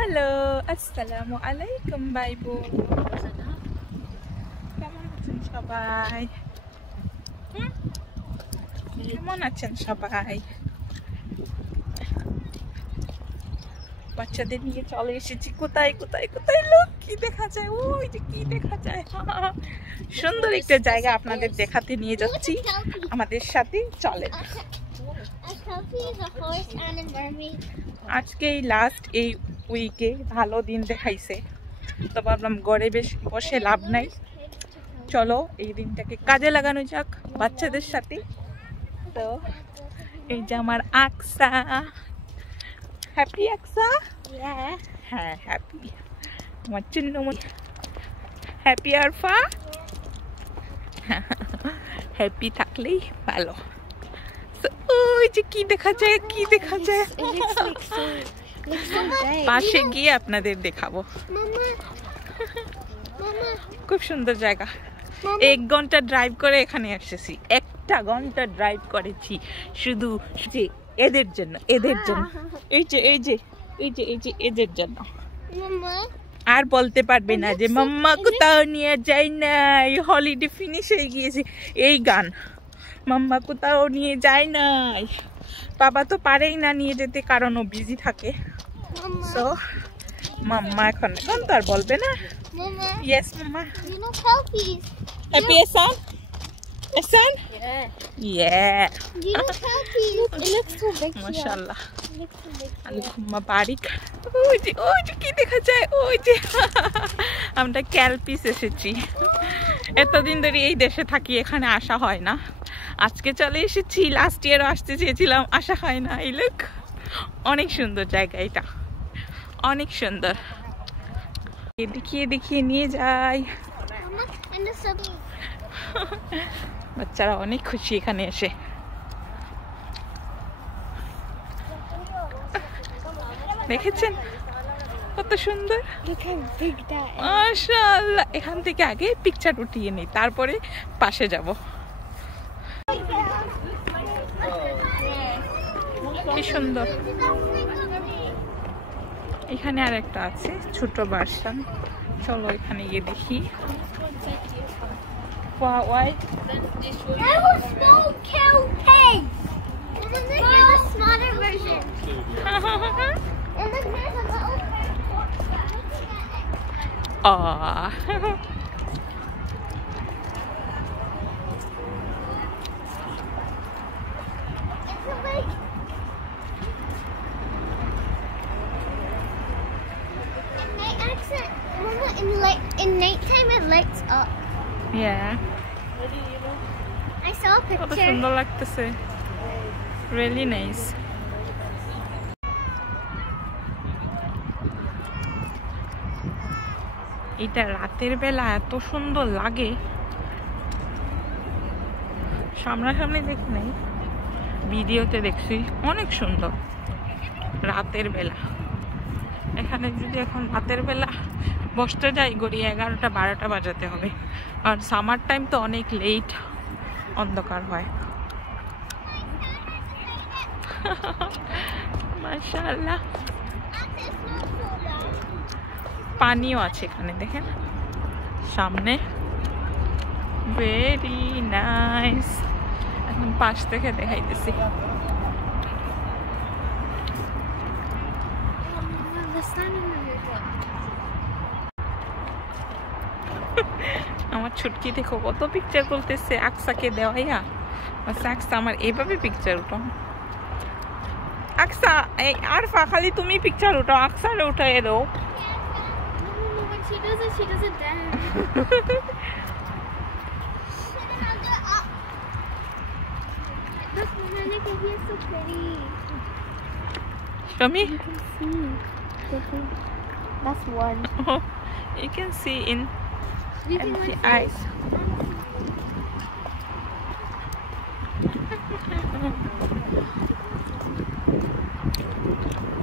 হ্যালো, আসসালামু আলাইকুম ভাই বোন। কেমন আছেন সবাই? কেমন আছেন সবাই? বাচ্চাদের নিয়ে চলে এসেছি। কোথায় কোথায় কোথায় লোক কি দেখা যায়, ওই যে কি দেখা যায়। সুন্দর একটা জায়গা আপনাদের দেখাতে নিয়ে যাচ্ছি, আমাদের সাথে চলেন। আজকেই লাস্ট এই উইকে ভালো দিন দেখাইছে, তো ভাবলাম ঘরে বেশ বসে লাভ নাই, চলো এই দিনটাকে কাজে লাগানো যাক বাচ্চাদের সাথে। তো এই যে আমার আকসা, হ্যাপি আকসা? হ্যাঁ হ্যাপি। আমার চিন্নমণি হ্যাপি। আরফা হ্যাপি থাকলেই ভালো। ওই যে কি দেখা যায়, কি দেখা যায়, পাশে গিয়ে আপনাদের দেখাবো। খুব সুন্দর জায়গা। 1 ঘন্টা ড্রাইভ করে এখানে এসেছি, 1 ঘন্টা ড্রাইভ করেছি শুধু যে এদের জন্য, এদের জন্য, এই যে এই যে এই যে এই যে এদের জন্য। আর বলতে পারবে না যে মাম্মা কোথাও নিয়ে যাই না, হলিডে ফিনিশ হয়ে গিয়েছে। এই গান, মাম্মা কোথাও নিয়ে যায় নাই। বাবা তো পারেই না নিয়ে যেতে, কারণ ও বিজি থাকে। সো মাম্মা এখন তো আর বলবে না। ইয়েস মাম্মা। হ্যাপি এসান? এসান? Yeah. মাশাআল্লাহ। আল্লাহুম্মা বারিক। ওই যে কি দেখা যায়, ওই যে আমরা ক্যালপিস এসেছি। এতদিন ধরে এই দেশে থাকি, এখানে আসা হয় না, আজকে চলে এসেছি। লাস্ট ইয়ারও আসতে চেয়েছিলাম, আসা হয় না। এই লোক, অনেক সুন্দর জায়গা এটা, অনেক সুন্দর। দেখিয়ে দেখিয়ে নিয়ে যাই। বাচ্চারা অনেক খুশি এখানে এসে। দেখেছেন কত সুন্দর, মাশাআল্লাহ। এখান থেকে আগে পিকচার উঠিয়ে নিই, তারপরে পাশে যাব। কি সুন্দর। এখানে আর একটা আছে ছোট ভার্সন, চলো এখানে গিয়ে দেখি। Why? That was small cow pig. And then there's a smaller version. And then there's a little. Aww. It's a lake. Night accent. Mama, in nighttime it lights up. Yeah. I saw a কত picture. সুন্দর লাগতেছে, really nice. এটা রাতের বেলা এত সুন্দর লাগে, সামনাসামনি দেখি নাই, ভিডিওতে দেখছি, অনেক সুন্দর রাতের বেলা। এখানে যদি এখন রাতের বেলা বসতে যাই, গড়ি 11টা 12টা বাজাতে হবে, আর সামার টাইম তো অনেক লেট অন্ধকার হয়। মাশাআল্লাহ। পানিও আছে এখানে, দেখেন সামনে, ভেরি নাইস। এখন পাশ থেকে দেখাইতেছি। আমার ছুটকি দেখো কত পিকচার তুলতেছে আকসাকে দেওয়াইয়া। আকসা আমার এভাবে পিকচার উঠাও। আকসা, এই আরফা খালি তুমি পিকচার উঠাও, আকসারে উঠাই দাও। When she does it down. Look, Mama, look at here, so pretty. Show me. You can see. That's one. Oh, you can see in empty eyes.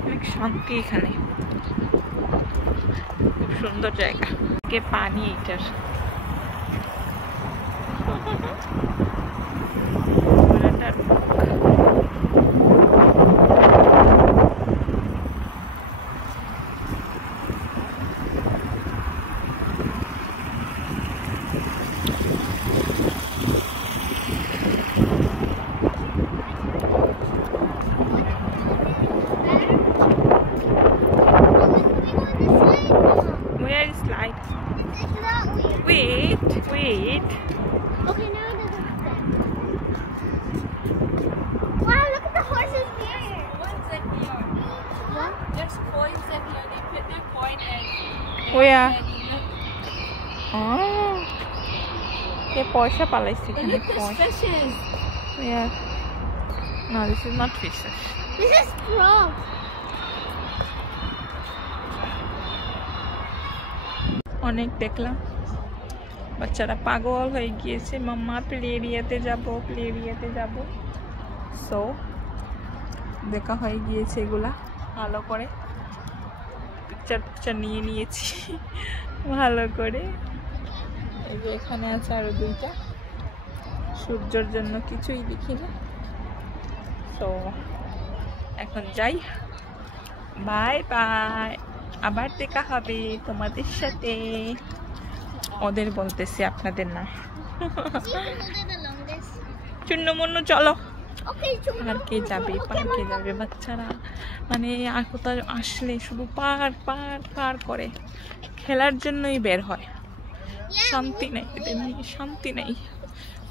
অনেক শান্তি এখানে, খুব সুন্দর জায়গা। কে পানি এটার There's coins and they put their coin in. Where? Oh. কে পয়সা পালাইছে But এখানে look, there's fishes. Where? No, this is not fishes. This is frog. অনেক দেখলাম বাচ্চারা পাগল হয়ে গিয়েছে মাম্মা প্লে এরিয়াতে যাব সো দেখা হয়ে গিয়েছে এগুলা ভালো করে পিকচার নিয়ে নিয়েছি ভালো করে এই যে এখানে আছে আরো দুইটা সূর্যের জন্য কিছুই দেখি না সো এখন যাই বাই বাই আবার দেখা হবে তোমাদের সাথে ওদের বলতেছি আপনাদের না চুন্নমুন্নু চলো পার্কে যাবে বাচ্চারা মানে আর কোথাও আসলে শুধু পার করে খেলার জন্যই বের হয় শান্তি নেই এদের নিয়ে শান্তি নেই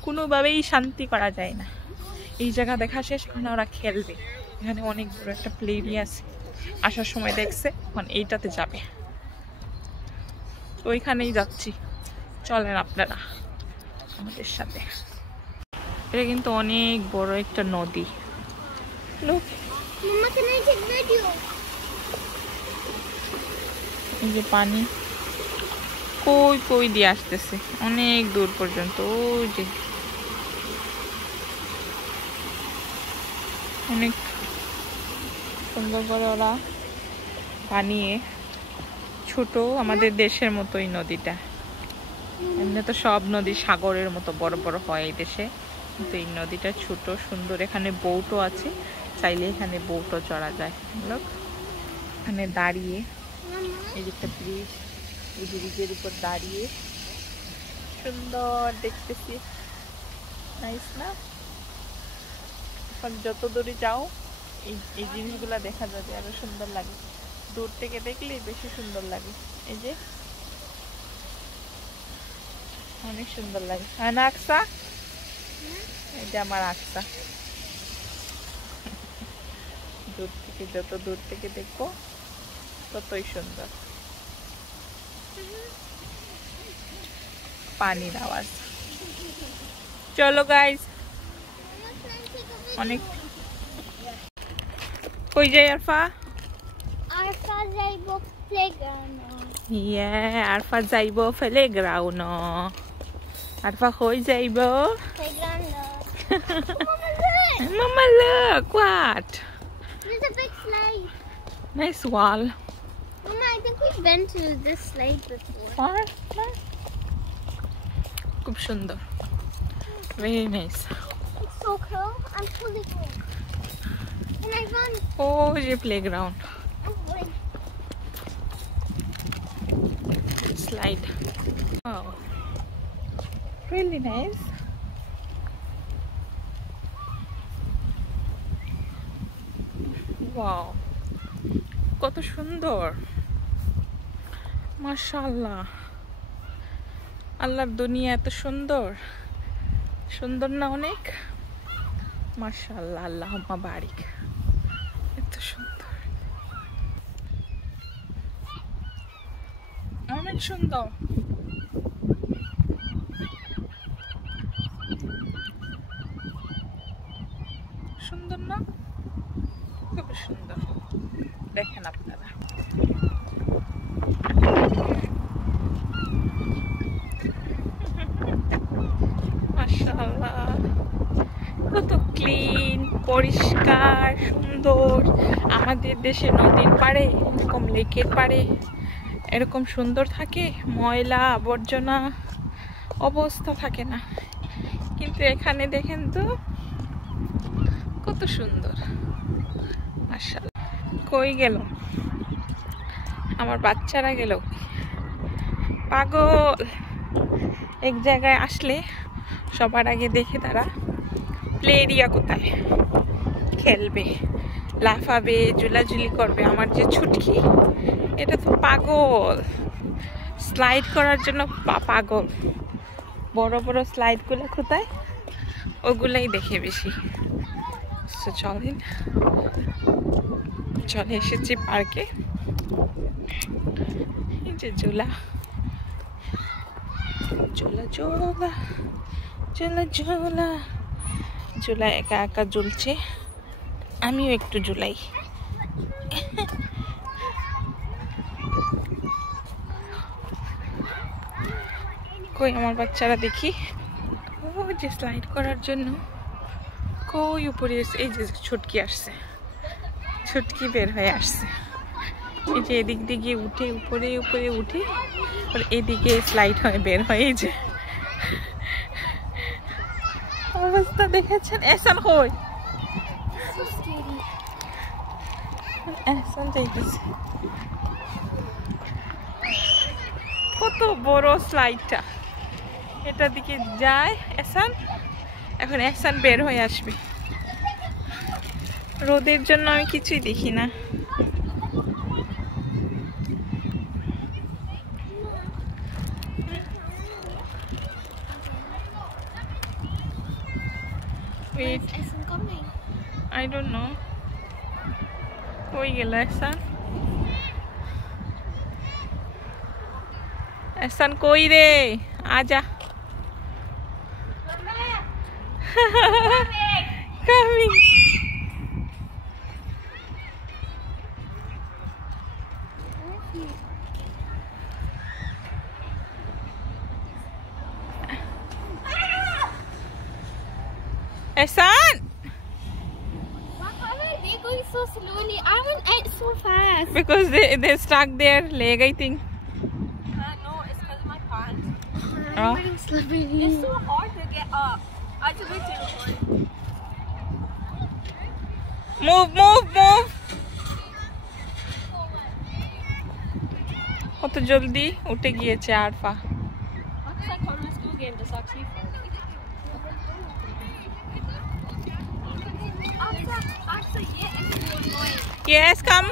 কোনোভাবেই শান্তি করা যায় না এই জায়গা দেখা শেষ এখন ওরা খেলবে এখানে অনেক বড় একটা প্লে এরিয়া আছে আসার সময় দেখছে এখন এইটাতে যাবে ওইখানেই যাচ্ছি চলেন আপনারা আমাদের সাথে এটা কিন্তু অনেক বড় একটা নদী লোক Mama, can I take video? এই যে পানি কই দিয়ে আসতেছে অনেক দূর পর্যন্ত ওই যে অনেক সুন্দর করে ওরা বানিয়ে ছোট আমাদের দেশের মতোই নদীটা এমনি তো সব নদী সাগরের মতো বড় বড় হয় এই দেশে কিন্তু এই নদীটা ছোট সুন্দর এখানে বোটও আছে চাইলে এখানে বোটও চড়া যায় লোক এখানে দাঁড়িয়ে এই যে একটা ব্রিজ এই ব্রিজের উপর দাঁড়িয়ে সুন্দর দেখতেছি নাইস না এখন যত দূরে যাও এই জিনিসগুলা দেখা যাবে আরো সুন্দর লাগে দূর থেকে দেখলে বেশি সুন্দর লাগে এই যে অনেক সুন্দর লাগে হ্যাঁ না আকসা এই যে আমার আকসা যত দূর থেকে দেখবো ততই সুন্দর পানির আওয়াজ চলো গাইস অনেক কই যাই আরফা Arfa যাইবো playground. আরফা যাইব প্লেগ্রাউন্ড আরফা কই যাইব Playground. Mama, look what There's a big slide. nice wall Mama, I think we've been to this slide before. far খুব সুন্দর very nice It's so cool. I'm fully cool. And I run. oh je playground Oh, wait. slide wow really nice wow কত সুন্দর মাশাআল্লাহ আল্লাহর দুনিয়া এত সুন্দর সুন্দর না অনেক মাশাআল্লাহ আল্লাহুম্মা বারিক এত সুন্দর অনেক সুন্দর সুন্দর না খুব সুন্দর দেখেন আপনারা মাশাআল্লাহ কত ক্লিন পরিষ্কার সুন্দর আমাদের দেশে নদীর পাড়ে এরকম লেকের পাড়ে এরকম সুন্দর থাকে ময়লা আবর্জনা অবস্থা থাকে না কিন্তু এখানে দেখেন তো কত সুন্দর মাশাআল্লাহ কই গেল আমার বাচ্চারা গেল পাগল এক জায়গায় আসলে সবার আগে দেখে তারা প্লে এরিয়া কোথায় খেলবে লাফাবে ঝুলাঝুলি করবে আমার যে ছুটকি এটা তো পাগল স্লাইড করার জন্য পাগল বড় বড় স্লাইডগুলো কোথায় ওগুলাই দেখে বেশি চলেন চলে এসেছি পার্কে। এই যে ঝোলা ঝোলা ঝোলা ঝোলা ঝোলা ঝোলা একা একা ঝুলছে, আমিও একটু ঝুলাই। কই আমার বাচ্চারা দেখি, ও যে স্লাইড করার জন্য কই উপরে এসে, এই যে ছুটকি আসছে, ছুটকি বের হয়ে আসছে। এই যে এদিক দিকে উঠে উপরে উপরে উঠে আর এদিকে স্লাইড হয়ে বের হয়। এই যে অবস্থা দেখেছেন। এহসান কই? এহসান যাইতেছে, কত বড় স্লাইডটা, এটা দিকে যায় এহসান। এখন এহসান বের হয়ে আসবে, রোদের জন্য আমি কিছুই দেখি না। Wait, I don't know. কই গেল এহসান? এহসান কই রে? আজা। Coming. Ehsan! Why are they going so slowly? I want it so fast. Because they stuck their leg, I think. No, it's because of my pants. Oh. I'm slipping. It's so hard to get up. I just went to the point. Move, move, move. কত জলদি উঠে গিয়েছে Arfa. Looks like coming to school game just actually fun. Actually, yeah, it's so annoying. Yes, come.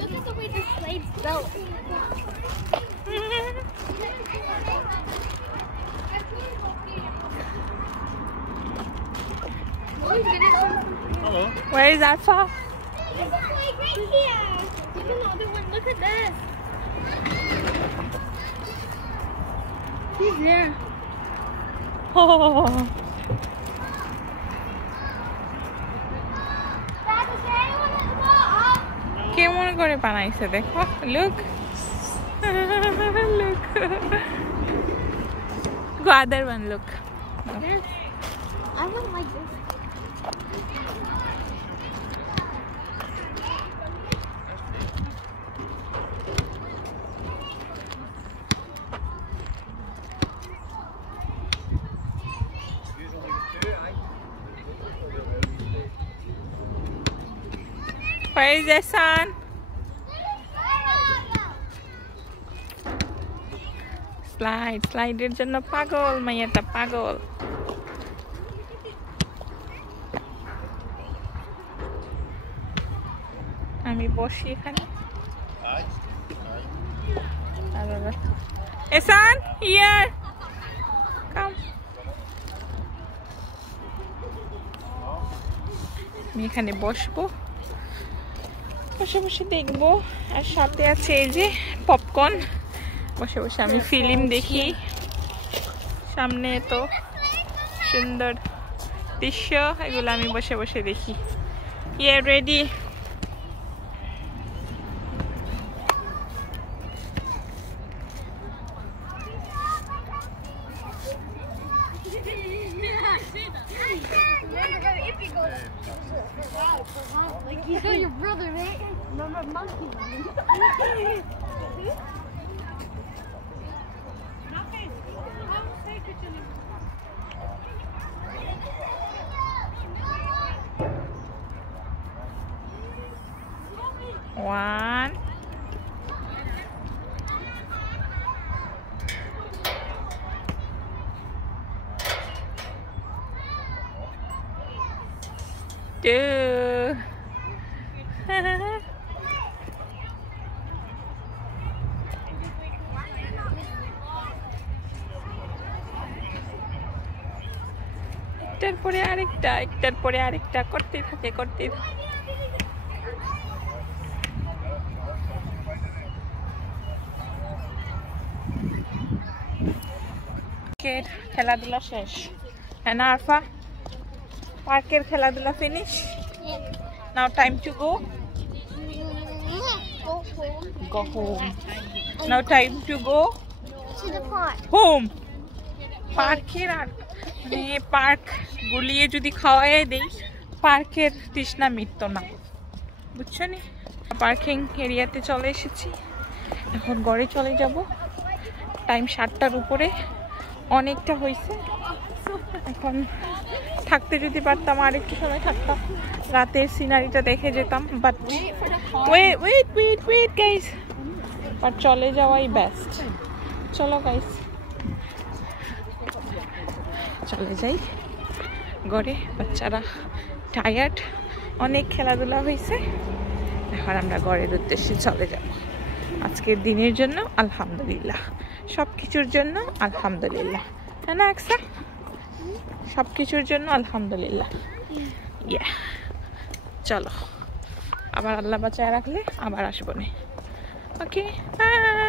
Look at the way this slade's built. Hello. Where is Arfa? There's a slide right here. Look at the other one. Look at this. He's there. Oh. কেমন করে বানাইছে দেখো, look. Look. Go other one, look. This. I wouldn't like this. Where is Ehsan? স্লাইডের জন্য পাগল, মাইয়াটা পাগল। আমি বসি এখানে। Ehsan, here. Come. আমি এখানে বসবো, বসে বসে দেখবো, আর সাথে আছে এই যে পপকর্ন। বসে বসে আমি ফিল্ম দেখি, সামনে তো সুন্দর দৃশ্য, এগুলো আমি বসে বসে দেখি। ইয়ে ready? Like you got your brother, right? Remember monkey? One. Two. একটার পরে আরেকটা, একটার পরে আরেকটা করতে থাকে, করতে থাকে। খেলাধুলা শেষ, হ্যাঁ না আরফা? পার্কের খেলাধুলা ফিনিশ। নাও time to go. Go home. Now time to go To the park. home. পার্কের আর মানে পার্ক গুলিয়ে যদি খাওয়াই দেই পার্কের তৃষ্ণা মিটত না, বুঝছো নি? পার্কিং এরিয়াতে চলে এসেছি, এখন ঘরে চলে যাব। টাইম 7টার উপরে, অনেকটা হয়েছে। এখন থাকতে যদি পারতাম আর একটু সময় থাকতাম, রাতের সিনারিটা দেখে যেতাম। বাট ওয়েট গাইস, বাট চলে যাওয়াই বেস্ট। চলো গাইস চলে যাই ঘরে, বাচ্চারা টায়ার্ড, অনেক খেলাধুলা হয়েছে। এখন আমরা ঘরের উদ্দেশ্যে চলে যাব। আজকের দিনের জন্য আলহামদুলিল্লাহ, সব কিছুর জন্য আলহামদুলিল্লাহ, হ্যাঁ না আকসা? সব কিছুর জন্য আলহামদুলিল্লাহ। ইয়া, চলো আবার আল্লাহ বাঁচায় রাখলে আবার আসবো না। Okay bye.